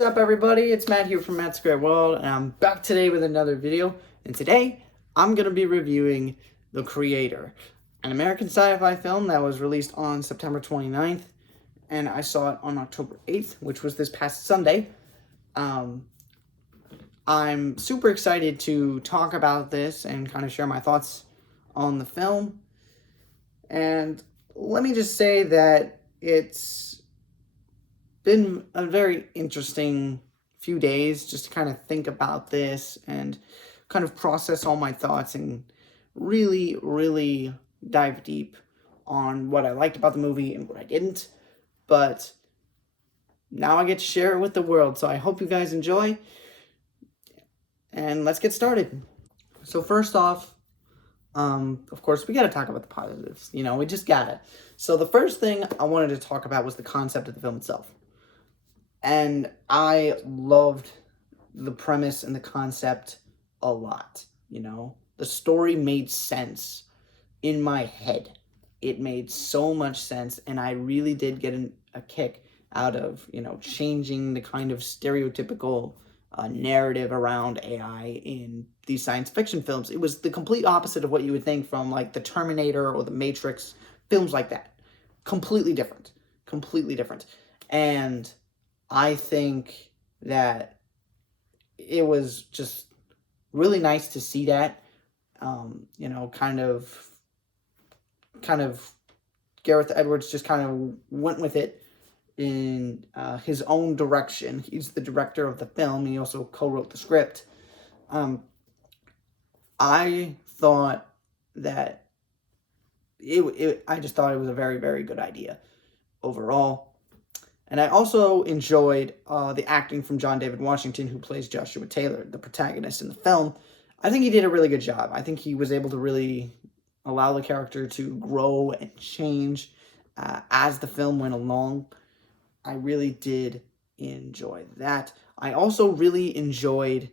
What's up, everybody? It's Matt here from Matt's Great World, and I'm back today with another video. And today, I'm going to be reviewing The Creator, an American sci-fi film that was released on September 29th, and I saw it on October 8th, which was this past Sunday. I'm super excited to talk about this and kind of share my thoughts on the film. And let me just say that it's been a very interesting few days just to kind of think about this and kind of process all my thoughts and really dive deep on what I liked about the movie and what I didn't. But now I get to share it with the world, so I hope you guys enjoy. And let's get started. So first off, of course, we got to talk about the positives. We just gotta. So the first thing I wanted to talk about was the concept of the film itself. And I loved the premise and the concept a lot. The story made sense in my head. It made so much sense, and I really did get a kick out of, changing the kind of stereotypical narrative around AI in these science fiction films. It was the complete opposite of what you would think from, like, the Terminator or the Matrix, films like that. Completely different. And I think that it was just really nice to see that, kind of Gareth Edwards just kind of went with it in his own direction. He's the director of the film. He also co-wrote the script. I thought that I just thought it was a very good idea overall. And I also enjoyed the acting from John David Washington, who plays Joshua Taylor, the protagonist in the film. I think he did a really good job. I think he was able to really allow the character to grow and change as the film went along. I really did enjoy that. I also really enjoyed,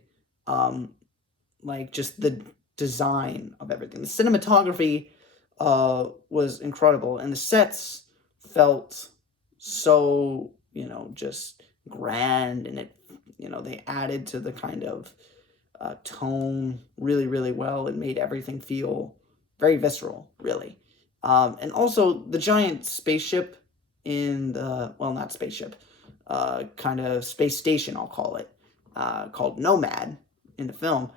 just the design of everything. The cinematography was incredible, and the sets felt so, just grand, and they added to the kind of tone really well. It made everything feel very visceral, really. And also the giant spaceship in the, well, not spaceship, kind of space station, I'll call it, called Nomad in the film.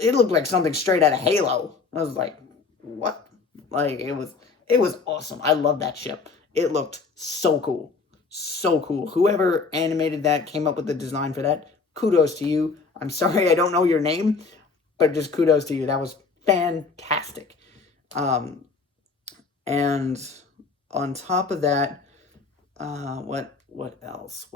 It looked like something straight out of Halo. I was like, what? Like, it was awesome. I love that ship. It looked so cool. So cool. Whoever animated that, came up with the design for that, kudos to you. I'm sorry I don't know your name, but just kudos to you. That was fantastic. And on top of that, what else?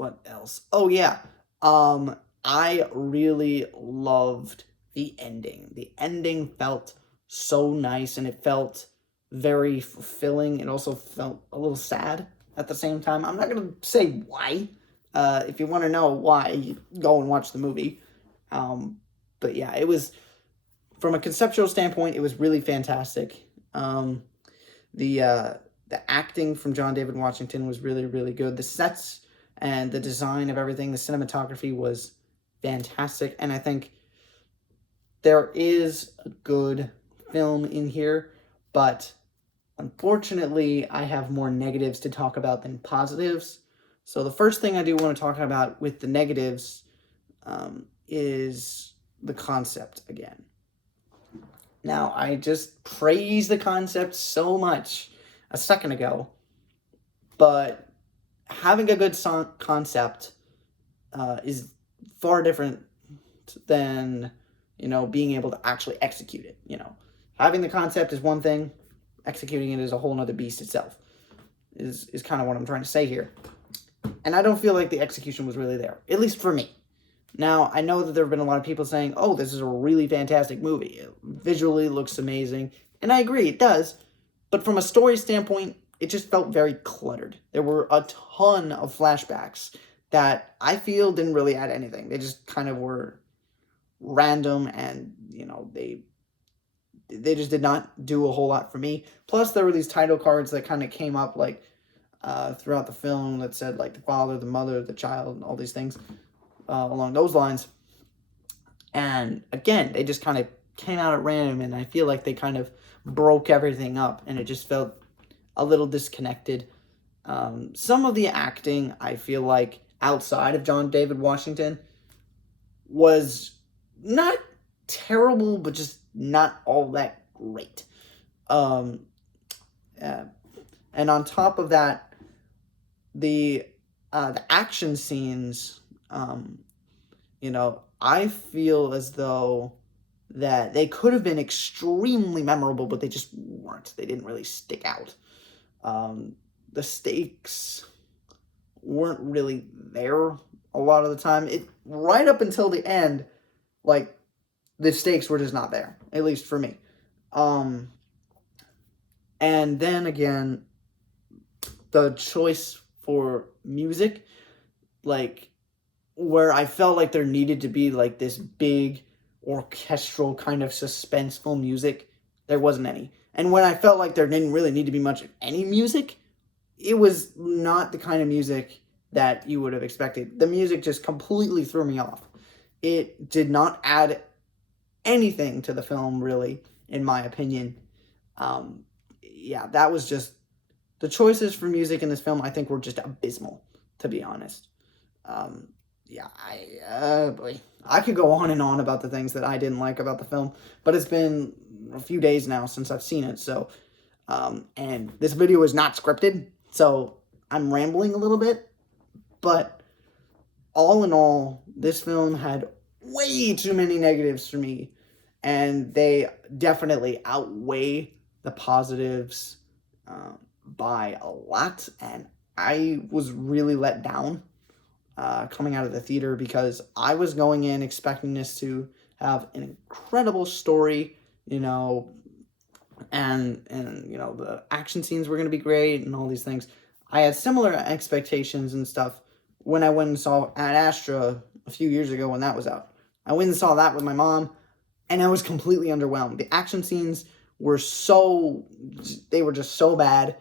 Oh yeah. I really loved the ending. The ending felt so nice, and it felt very fulfilling. It also felt a little sad at the same time. I'm not going to say why. If you want to know why, you go and watch the movie. But yeah, it was, from a conceptual standpoint, it was really fantastic. The acting from John David Washington was really good. The sets and the design of everything, the cinematography was fantastic. And I think there is a good film in here, but unfortunately, I have more negatives to talk about than positives. So the first thing I do want to talk about with the negatives is the concept again. Now, I just praised the concept so much a second ago, but having a good concept is far different than, being able to actually execute it. Having the concept is one thing, executing it is a whole nother beast itself, is kind of what I'm trying to say here. And I don't feel like the execution was really there, at least for me. Now, I know that there have been a lot of people saying, oh, this is a really fantastic movie. It visually looks amazing. And I agree, it does. But from a story standpoint, it just felt very cluttered. There were a ton of flashbacks that I feel didn't really add anything. They just kind of were random, and, they just did not do a whole lot for me. Plus, there were these title cards that kind of came up, like, throughout the film that said, like, the father, the mother, the child, and all these things along those lines. And again, they just kind of came out at random, and I feel like they kind of broke everything up, and it just felt a little disconnected. Some of the acting, I feel like, outside of John David Washington was not terrible, but just not all that great. And on top of that, the action scenes, I feel as though that they could have been extremely memorable, but they just weren't. They didn't really stick out. The stakes weren't really there a lot of the time. Right up until the end, like, the stakes were just not there, at least for me. And then again, the choice for music, like, where I felt like there needed to be, like, this big orchestral kind of suspenseful music, there wasn't any. And when I felt like there didn't really need to be much of any music, it was not the kind of music that you would have expected. The music just completely threw me off. It did not add anything to the film, really, in my opinion. That was just... The choices for music in this film, I think, were just abysmal, to be honest. I could go on and on about the things that I didn't like about the film, but it's been a few days now since I've seen it, so... and this video is not scripted, so I'm rambling a little bit, but all in all, this film had way too many negatives for me, and they definitely outweigh the positives by a lot, and I was really let down coming out of the theater, because I was going in expecting this to have an incredible story, and the action scenes were going to be great and all these things. I had similar expectations and stuff when I went and saw Ad Astra a few years ago when that was out. I went and saw that with my mom, and I was completely underwhelmed. The action scenes were they were just so bad,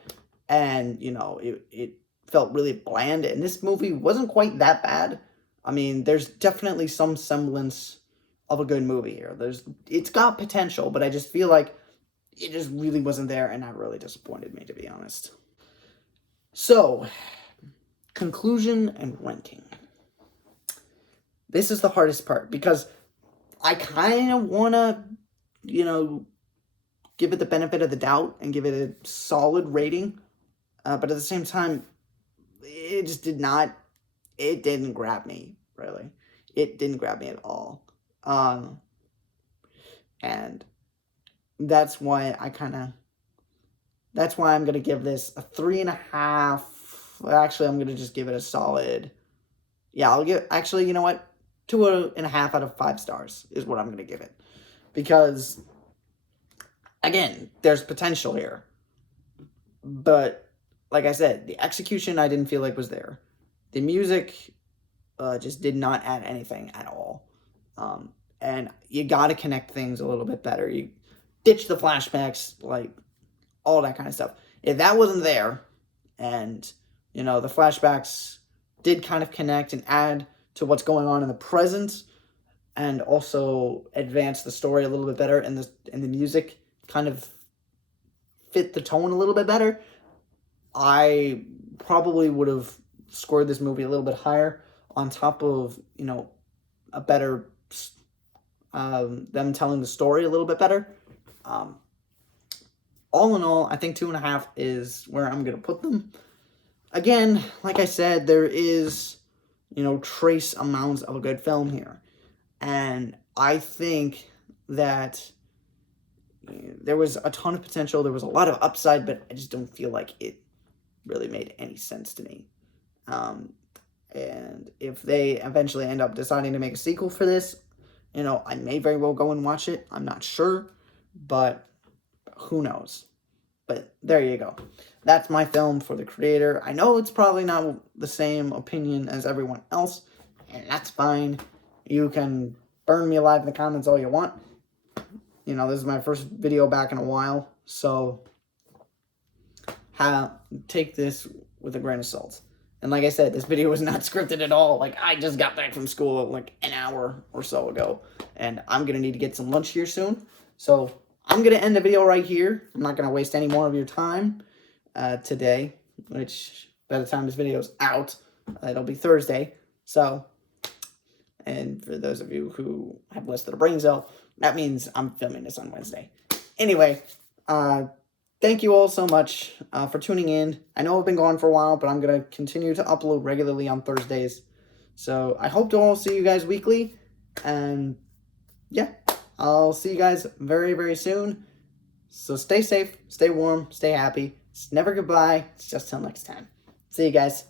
and, it felt really bland, and this movie wasn't quite that bad. I mean, there's definitely some semblance of a good movie here. It's got potential, but I just feel like it just really wasn't there, and that really disappointed me, to be honest. So, conclusion and ranking. This is the hardest part, because I kind of want to, give it the benefit of the doubt and give it a solid rating, but at the same time, it just didn't grab me, really. It didn't grab me at all. And that's why I'm going to give this a 3.5. Actually, I'm going to just give it a solid, actually, you know what? 2.5 out of 5 stars is what I'm going to give it. Because, again, there's potential here. But, like I said, the execution I didn't feel like was there. The music just did not add anything at all. And you got to connect things a little bit better. You ditch the flashbacks, like, all that kind of stuff. If that wasn't there, and, the flashbacks did kind of connect and add to what's going on in the present, and also advance the story a little bit better, and the music kind of fit the tone a little bit better, I probably would have scored this movie a little bit higher, on top of, a better, them telling the story a little bit better. All in all, I think 2.5 is where I'm going to put them. Again, like I said, there is, trace amounts of a good film here. And I think that there was a ton of potential. There was a lot of upside, but I just don't feel like it really made any sense to me. And if they eventually end up deciding to make a sequel for this, I may very well go and watch it. I'm not sure, but who knows? But there you go. That's my film for The Creator. I know it's probably not the same opinion as everyone else, and that's fine. You can burn me alive in the comments all you want. This is my first video back in a while, so take this with a grain of salt. And like I said, this video was not scripted at all. Like, I just got back from school like an hour or so ago, and I'm going to need to get some lunch here soon. So I'm going to end the video right here. I'm not going to waste any more of your time today, which by the time this video is out, it'll be Thursday. So, and for those of you who have less than a brain cell, that means I'm filming this on Wednesday. Anyway, thank you all so much for tuning in. I know I've been gone for a while, but I'm going to continue to upload regularly on Thursdays. So I hope to all see you guys weekly. And yeah, I'll see you guys very, very soon. So stay safe, stay warm, stay happy. It's never goodbye. It's just till next time. See you guys.